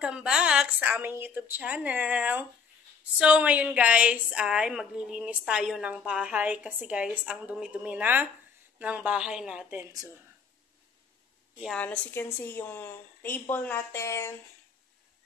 welcome back sa aming YouTube channel. So, ngayon guys, ay maglilinis tayo ng bahay kasi guys, ang dumi-dumi na ng bahay natin. So, yan, as you can see, yung table natin,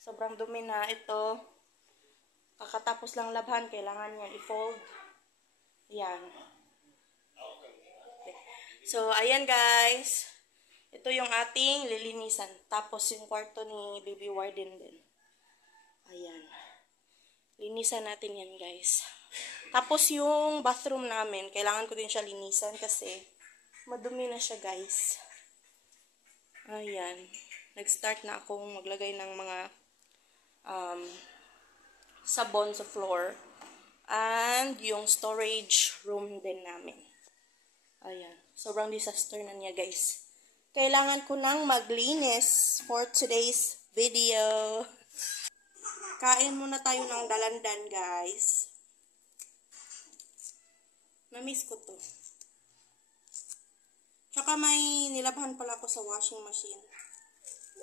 sobrang dumi na ito. Kakatapos lang labhan, kailangan yan i-fold. Yan. So, ayan guys. Ito yung ating lilinisan. Tapos yung kwarto ni Baby Warden din. Ayan. Linisan natin yan guys. Tapos yung bathroom namin, kailangan ko din siya linisan kasi madumi na siya guys. Ayan. Nag-start na akong maglagay ng mga sabon sa floor. And yung storage room din namin. Ayan. Sobrang disaster na niya guys. Kailangan ko nang maglinis for today's video. Kain muna tayo ng dalandan, guys. Namiss ko to. Tsaka may nilabhan pala ako sa washing machine.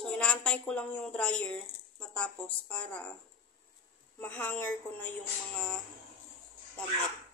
So, inaantay ko lang yung dryer matapos para mahanger ko na yung mga damit.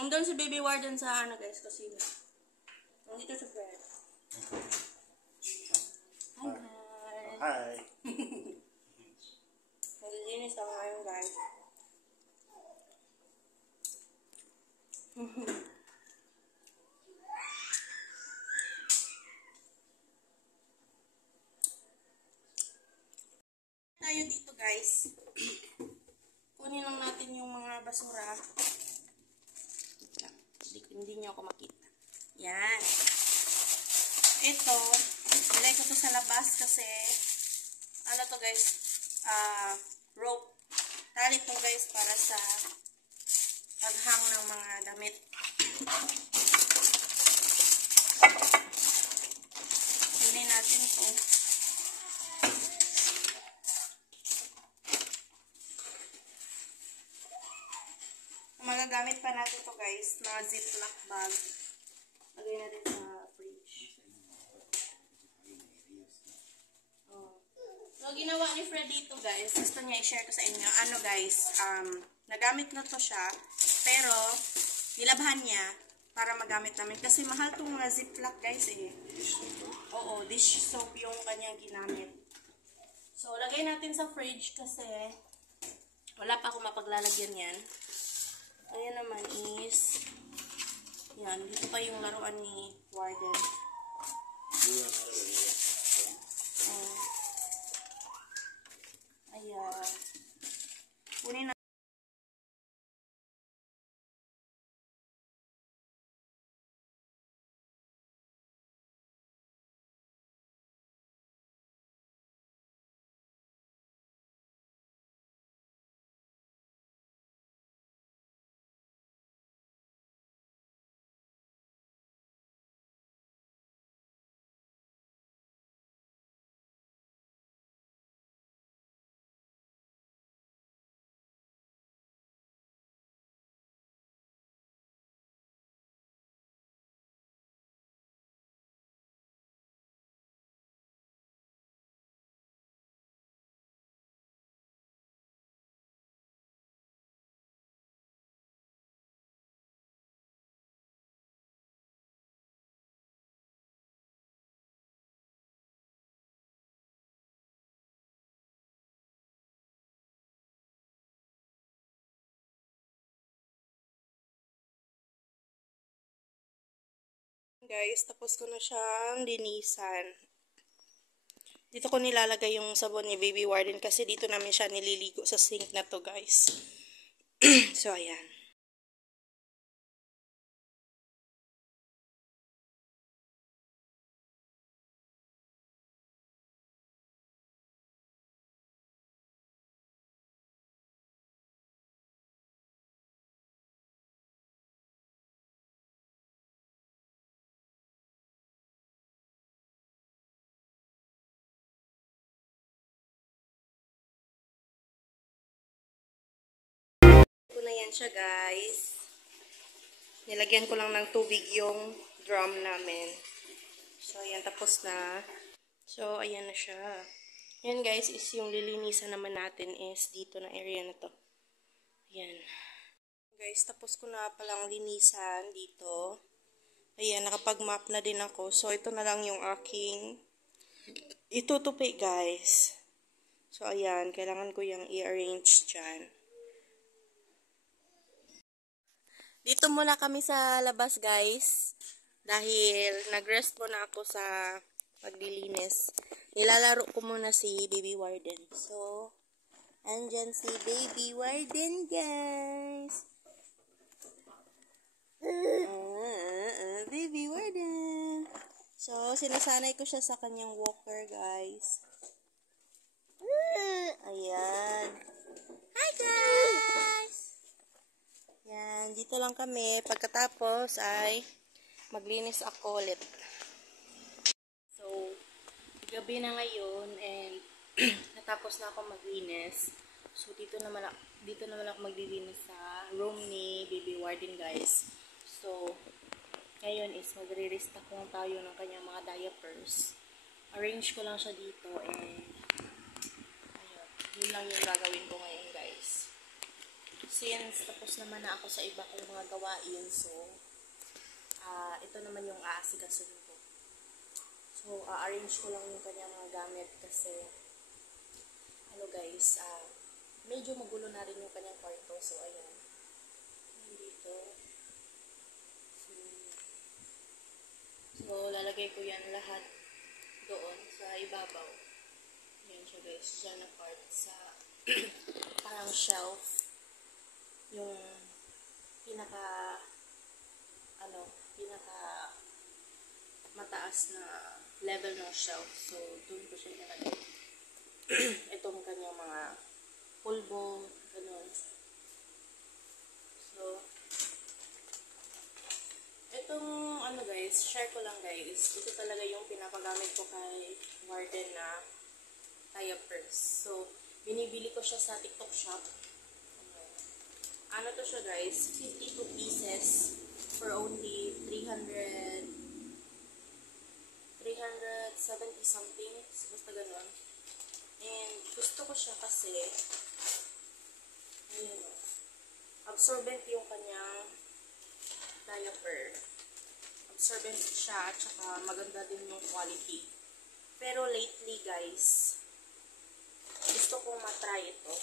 Andun si Baby Warden sa guys, kusina. Nandito sa bed. Hi guys. Hi. Naglilinis ako ngayon guys. Tayo dito guys. Kunin lang natin yung mga basura. Hindi nyo ako makita. Yan. Ito, nilay ko to sa labas kasi ano to guys, rope. Tali to guys para sa paghang ng mga damit. Kunin natin to. Magagamit pa natin to guys, mga ziplock bag. Lagay natin sa fridge. Oh. So, ginawa ni Fred dito guys, gusto niya i-share ko sa inyo. Ano guys, nagamit na to siya, pero nilabhan niya para magamit namin. Kasi mahal tong mga ziplock guys eh. Oo, dish soap yung kanyang ginamit. So, lagay natin sa fridge kasi wala pa ako mapaglalagyan yan. Ayan naman is, yan, dito pa yung laruan ni Warden. Ayan. Kunin na. Guys, tapos ko na siyang linisan. Dito ko nilalagay yung sabon ni Baby Warden kasi dito namin siya nililigo sa sink na to guys. So, ayan. Ayan siya, guys. Nilagyan ko lang ng tubig yung drum namin. So, ayan, tapos na. So, ayan na siya. Ayan, guys, is yung lilinisan naman natin is dito na area na to. Ayan. Guys, tapos ko na palang linisan dito. Ayan, nakapag-map na din ako. So, ito na lang yung aking itutupi, guys. So, ayan, kailangan ko yung i-arrange dyan. Dito muna kami sa labas, guys. Dahil nag-rest muna ako sa paglilinis. Nilalaro ko muna si Baby Warden. So, andyan si Baby Warden, guys. Baby Warden. So, sinasanay ko siya sa kanyang walker, guys. Ayan. Hi, guys! Yan, dito lang kami. Pagkatapos ay maglinis ako ulit. So, gabi na ngayon and natapos na ako maglinis. So, dito naman ako maglilinis sa room ni Baby Warden, guys. So, ngayon is magre-restock lang tayo ng kanyang mga diapers. Arrange ko lang siya dito and ayun, yun lang yung gagawin ko ngayon, guys. Since tapos naman na ako sa iba kong mga gawain, so ito naman yung aasikasuhin ko. So, arrange ko lang yung kanyang mga gamit kasi ano, guys, medyo magulo na rin yung kanyang kwarto. So, ayan. Dito. So, lalagay ko yan lahat doon sa ibabaw. Ayan siya, guys. Diyan na part sa parang shelf. Yung pinaka mataas na level ng shelf. So, doon ko siya nilagay. Itong kanyang mga pulbo, ganun. So, itong guys, share ko lang, guys. Ito talaga yung pinapagamit ko kay Warden na diapers. So, binibili ko siya sa TikTok shop. Ano to siya, guys? 52 pieces for only 370 something. So, basta ganun. And gusto ko siya kasi ayun, absorbent yung kanyang diaper. Absorbent siya at saka maganda din yung quality. Pero lately, guys, gusto kong matry ito.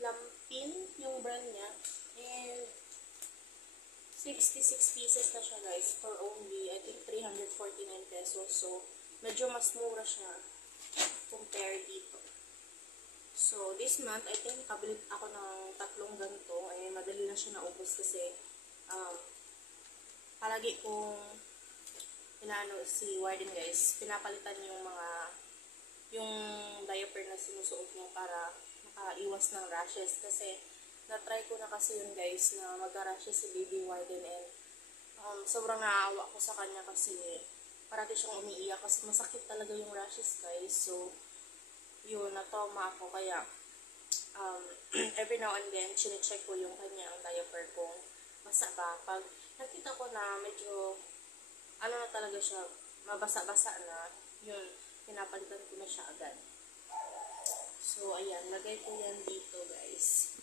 Lampin yung brand niya. And 66 pieces na siya, guys, for only, I think, 349 pesos. So, medyo mas mura siya compare dito. So, this month, I think, nakabili ako ng 3 ganito. Eh, madali na siya naubos kasi, palagi kong inaano si Warden, guys. Pinapalitan yung diaper na sinusuot niya para makaiwas ng rashes. Kasi, na-try ko na kasi yun, guys, na magka-rashes si Baby Warden and sobrang naawa ko sa kanya kasi parati siyang umiiyak kasi masakit talaga yung rashes, guys. So, yun, natoma ako. Kaya, every now and then, chinecheck ko yung kanyang diaper kung basa ba. Pag nakita ko na medyo, na talaga siya, mabasa-basa na, yun, pinapalitan ko na siya agad. So, ayan, lagay ko yan dito, guys.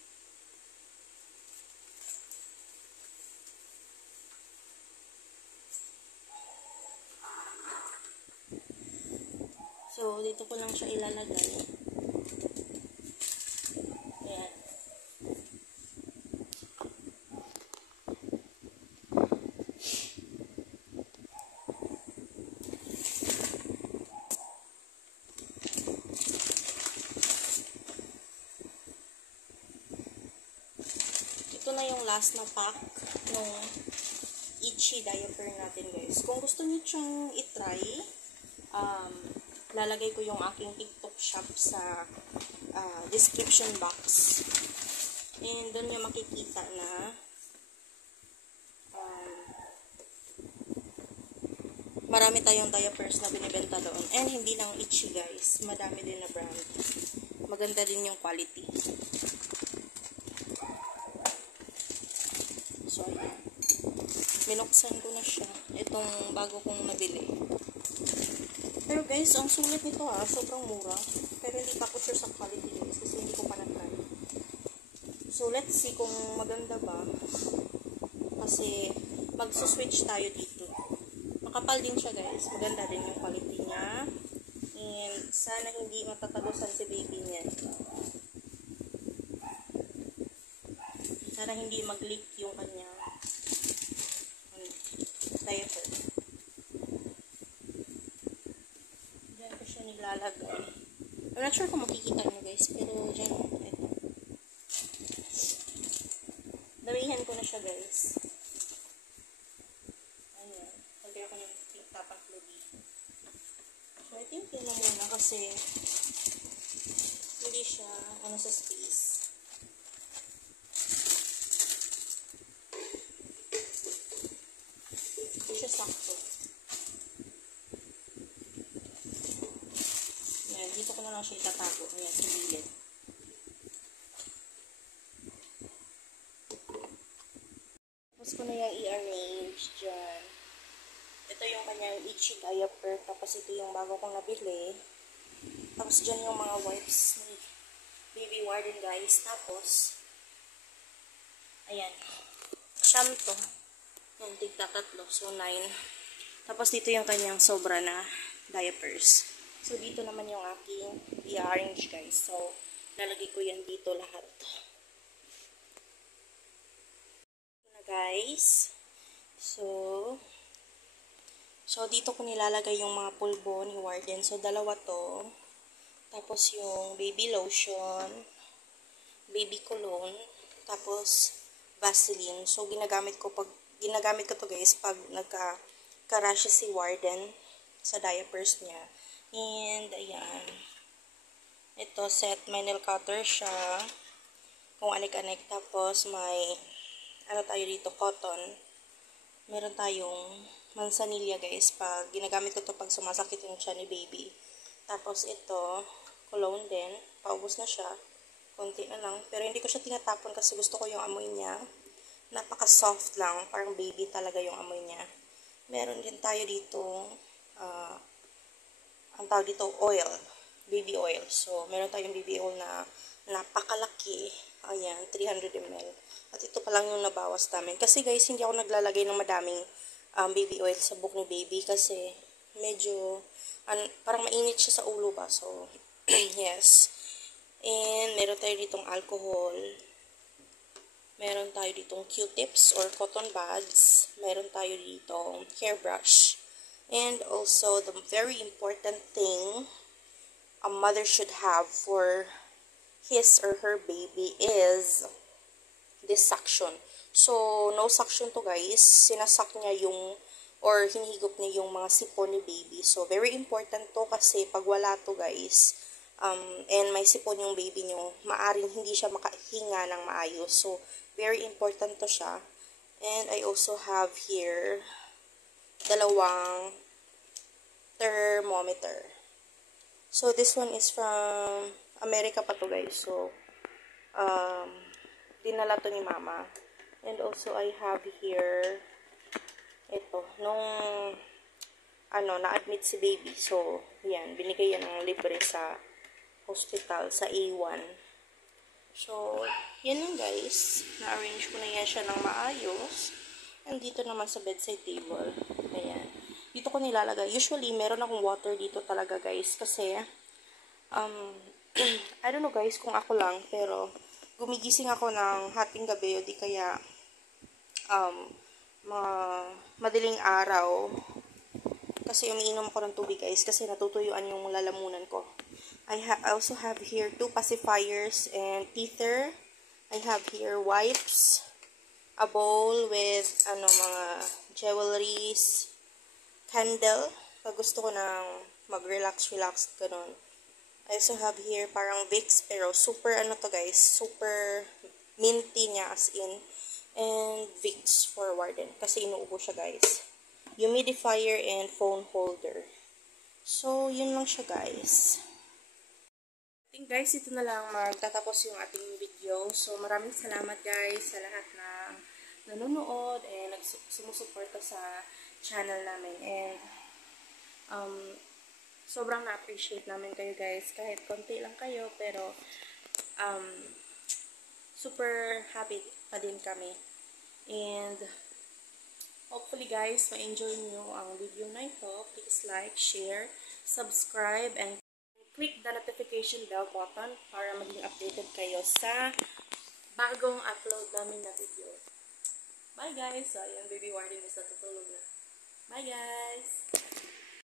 So, dito ko lang siya ilalagay. Ayan. Ito na yung last na pack ng Itchy diaper natin, guys. Kung gusto niyo siyang itry, lalagay ko yung aking TikTok shop sa description box. And doon nyo makikita na marami tayong diapers na binibenta doon. And hindi lang Itchy, guys. Madami din na brand. Maganda din yung quality. binuksan ko na siya. Itong bago kong nabili. Pero guys, ang sulit nito sobrang mura. Pero hindi pa ko sure sa quality guys kasi hindi ko pa na-try. So let's see kung maganda ba. Kasi magsuswitch tayo dito. Makapal din siya guys. Maganda din yung quality niya. And sana hindi matatalusan si baby niya. Sana hindi mag-leak yung kanya diaper. Diyan ko siya nilalagay. I'm not sure kung makikita nyo guys, pero diyan, ito. Damihan ko na siya guys. Ayan. Lagyan ko yung tapat lobby. So I think yun na muna kasi hindi siya sa space. Sakto. Ayan, dito ko na lang siya itatago. Ayan, sa gilid. Tapos ko na yung i-arrange dyan. Ito yung kanyang itchy diaper. Tapos ito yung bago kong nabili. Tapos dyan yung mga wipes ni Baby Warden guys. Tapos, ayan. Siyam to. Yung tigta-tatlo. So, 9. Tapos, dito yung kanyang sobra na diapers. So, dito naman yung aking i-arrange, guys. So, lalagay ko yan dito lahat. Ito na, guys. So, dito ko nilalagay yung mga pulbo ni Warden. So, dalawa to. Tapos, yung baby lotion, baby cologne, tapos, Vaseline. So, ginagamit ko to guys pag nagka-rash si Warden sa diapers niya. And ayan. Ito set, may nail cutter siya. Kung anik-anik. Tapos may ano tayo dito, cotton. Meron tayong mansanilya guys. Pag ginagamit ko to pag sumasakit yung tiyan ni baby. Tapos ito, cologne din. Paubos na siya. Konti na lang. Pero hindi ko siya tinatapon kasi gusto ko yung amoy niya. Napaka-soft lang. Parang baby talaga yung amoy niya. Meron din tayo dito, ang tawag dito, oil. Baby oil. So, meron tayong baby oil na napakalaki. Ayan, 300 ml. At ito pa lang yung nabawas namin. Kasi guys, hindi ako naglalagay ng madaming baby oil sa buhok ni baby. Kasi medyo, parang mainit siya sa ulo ba. So, yes. And, meron tayo ditong alcohol. Meron tayo ditong Q-tips or cotton buds. Meron tayo ditong hairbrush. And also, the very important thing a mother should have for his or her baby is this suction. So, no suction to guys. Sinasak niya yung, or hinihigop niya yung mga sipon ni baby. So, very important to kasi pag wala to guys, and may sipon yung baby nyo, maaring hindi siya makahinga ng maayos. So, very important to siya. And I also have here dalawang thermometer. So, this one is from America pa to guys. So, dinala to ni mama. And also, I have here ito. Nung na-admit si baby. So, yan. Binigay yan ng libre sa hospital, sa A1. So, yan lang guys. Na-arrange ko na yan siya ng maayos. And dito naman sa bedside table. Ayan. Dito ko nilalagay. Usually, meron akong water dito talaga guys. Kasi, I don't know guys kung ako lang. Pero, gumigising ako ng hating gabi o di kaya, madaling araw. Kasi umiinom ako ng tubig guys. Kasi natutuyuan yung lalamunan ko. I also have here 2 pacifiers and teether. I have here wipes, a bowl with mga jewelries, candle. Pag gusto ko ng mag-relax, ganun. I also have here parang Vicks, pero super to guys, super minty niya as in. And Vicks for Warden, kasi inuubo siya guys. Humidifier and phone holder. So, yun lang siya guys. I think guys, ito na lang magtatapos yung ating video. So, maraming salamat guys sa lahat ng nanonood and sumusuporta sa channel namin. And sobrang na-appreciate namin kayo guys. Kahit konti lang kayo, pero super happy pa din kami. And hopefully guys, ma-enjoy nyo ang video na ito. Please like, share, subscribe, and click the notification bell button para maging updated kayo sa bagong upload namin na video. Bye guys! So, ayan, baby Warden is natutulog na. Bye guys!